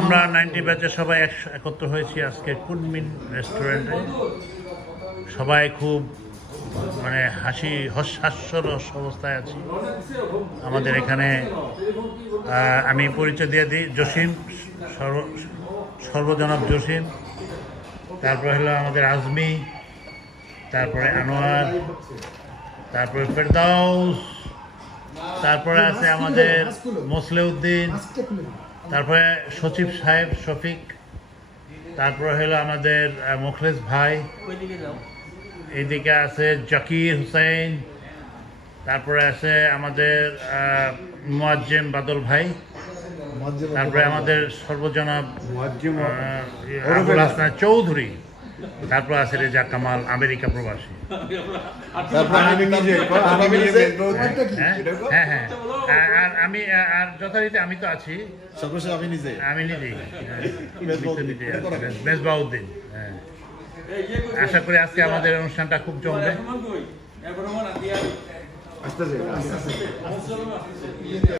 আমরা 90 ব্যাচে সবাই একত্র হয়েছি আজকে কুনমিন রেস্টুরেন্টে। সবাই খুব মানে হাস্যরস অবস্থায় আছি। আমাদের এখানে আমি পরিচয় দিয়ে দিই, জসিম, সর্বজনাব জসিম, তারপরে হলো আমাদের আজমি, তারপরে আনোয়ার, তারপরে ফেরদাউস, তারপরে আছে আমাদের মোসলেউদ্দিন, তারপরে সচিব সাহেব শফিক, তারপরে হলো আমাদের মুখলেস ভাই, এইদিকে আছে জাকির হুসাইন, তারপরে আছে আমাদের মুয়াজ্জেম বাদল ভাই, তারপরে আমাদের সর্বজনাব আবুল হাসান চৌধুরী, তারপর আছে রেজা কামাল আমেরিকা প্রবাসী। হ্যাঁ, আর আমি আর যথারীতি আমি তো আছি, আমি নিজেই মেজবাউদ্দিন। হ্যাঁ, আশা করি আজকে আমাদের অনুষ্ঠানটা খুব জমবে।